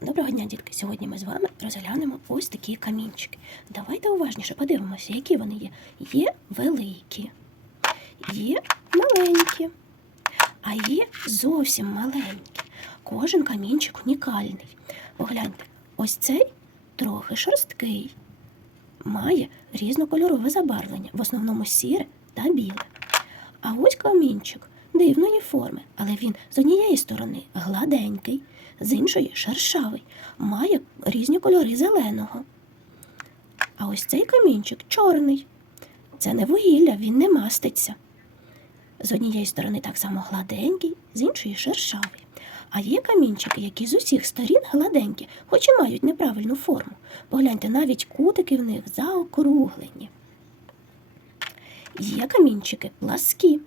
Доброго дня, дітки! Сьогодні ми з вами розглянемо ось такі камінчики. Давайте уважніше подивимося, які вони є. Є великі, є маленькі, а є зовсім маленькі. Кожен камінчик унікальний. Погляньте, ось цей трохи шорсткий, має різнокольорове забарвлення, в основному сіре та біле. А ось камінчик дивної форми, але він з однієї сторони гладенький, з іншої шершавий, має різні кольори зеленого. А ось цей камінчик чорний. Це не вугілля, він не маститься. З однієї сторони так само гладенький, з іншої шершавий. А є камінчики, які з усіх сторін гладенькі, хоч і мають неправильну форму. Погляньте, навіть кутики в них заокруглені. Є камінчики пласкі.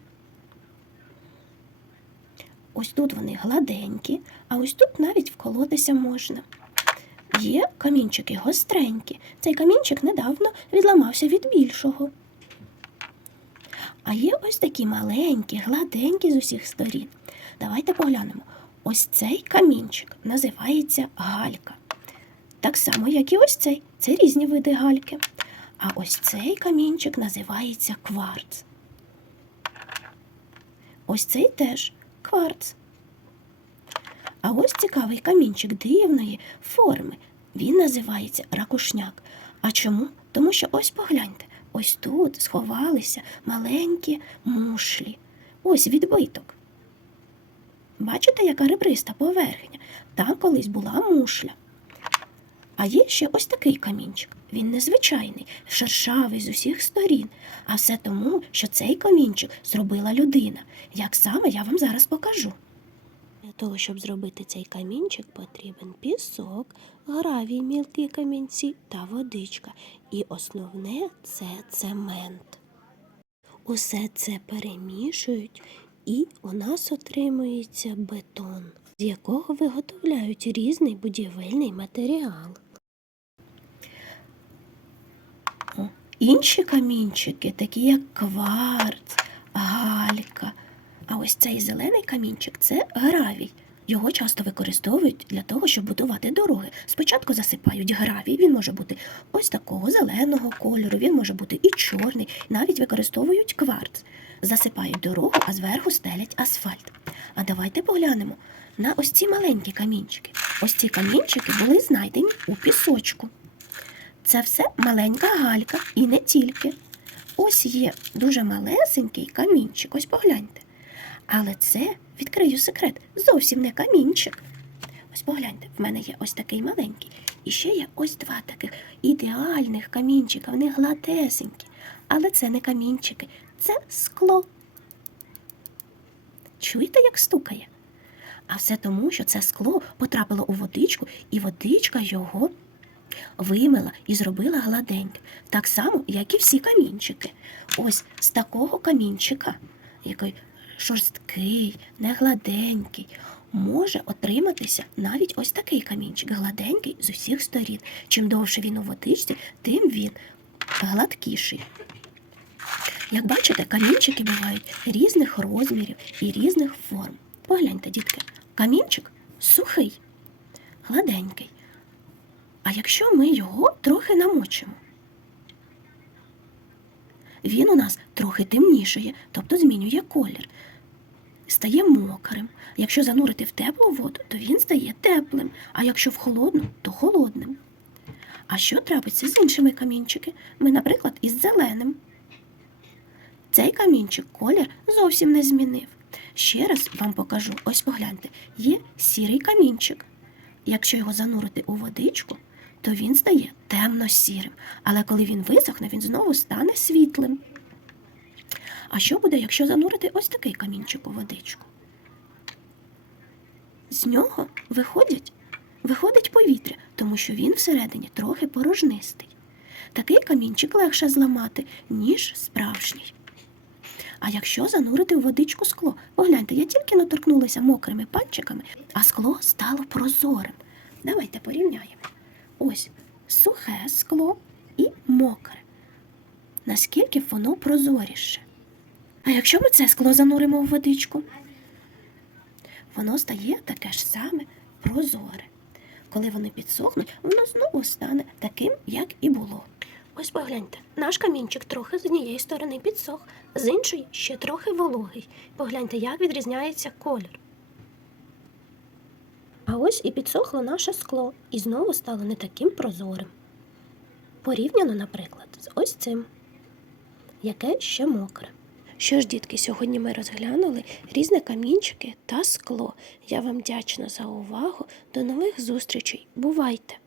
Ось тут вони гладенькі, а ось тут навіть вколотися можна. Є камінчики гостренькі. Цей камінчик недавно відламався від більшого. А є ось такі маленькі, гладенькі з усіх сторін. Давайте поглянемо. Ось цей камінчик називається галька. Так само, як і ось цей. Це різні види гальки. А ось цей камінчик називається кварц. Ось цей теж кварц. А ось цікавий камінчик дивної форми. Він називається ракушняк. А чому? Тому що ось погляньте, ось тут сховалися маленькі мушлі. Ось відбиток. Бачите, яка ребриста поверхня? Там колись була мушля. А є ще ось такий камінчик. Він незвичайний, шершавий з усіх сторін. А все тому, що цей камінчик зробила людина. Як саме я вам зараз покажу. Для того, щоб зробити цей камінчик, потрібен пісок, гравій, мілкі камінці та водичка. І основне це цемент. Усе це перемішують, і у нас отримується бетон, з якого виготовляють різний будівельний матеріал. Інші камінчики, такі як кварц, галька. А ось цей зелений камінчик це гравій. Його часто використовують для того, щоб будувати дороги. Спочатку засипають гравій, він може бути ось такого зеленого кольору, він може бути і чорний, навіть використовують кварц. Засипають дорогу, а зверху стелять асфальт. А давайте поглянемо на ось ці маленькі камінчики. Ось ці камінчики були знайдені у пісочку. Це все маленька галька і не тільки. Ось є дуже малесенький камінчик, ось погляньте. Але це, відкрию секрет, зовсім не камінчик. Ось погляньте, в мене є ось такий маленький. І ще є ось два таких ідеальних камінчика, вони гладесенькі. Але це не камінчики, це скло. Чуєте, як стукає? А все тому, що це скло потрапило у водичку, і водичка його вимила і зробила гладеньким, так само, як і всі камінчики. Ось з такого камінчика, який шорсткий, негладенький, може отриматися навіть ось такий камінчик, гладенький з усіх сторін. Чим довше він у водичці, тим він гладкіший. Як бачите, камінчики бувають різних розмірів і різних форм. Погляньте, дітки, камінчик сухий, гладенький. А якщо ми його трохи намочимо, він у нас трохи темнішає, тобто змінює колір, стає мокрим. Якщо занурити в теплу воду, то він стає теплим, а якщо в холодну, то холодним. А що трапиться з іншими камінчики? Ми, наприклад, із зеленим. Цей камінчик колір зовсім не змінив. Ще раз вам покажу, ось погляньте, є сірий камінчик. Якщо його занурити у водичку, то він стає темно-сірим, але коли він висохне, він знову стане світлим. А що буде, якщо занурити ось такий камінчик у водичку? З нього виходять, виходить повітря, тому що він всередині трохи порожнистий. Такий камінчик легше зламати, ніж справжній. А якщо занурити в водичку скло, погляньте, я тільки наторкнулася мокрими пальчиками, а скло стало прозорим. Давайте порівняємо. Ось сухе скло і мокре. Наскільки воно прозоріше. А якщо ми це скло зануримо в водичку, воно стає таке ж саме прозоре. Коли вони підсохнуть, воно знову стане таким, як і було. Ось погляньте, наш камінчик трохи з однієї сторони підсох, з іншої ще трохи вологий. Погляньте, як відрізняється колір. А ось і підсохло наше скло, і знову стало не таким прозорим. Порівняно, наприклад, з ось цим, яке ще мокре. Що ж, дітки, сьогодні ми розглянули різні камінчики та скло. Я вам вдячна за увагу. До нових зустрічей. Бувайте!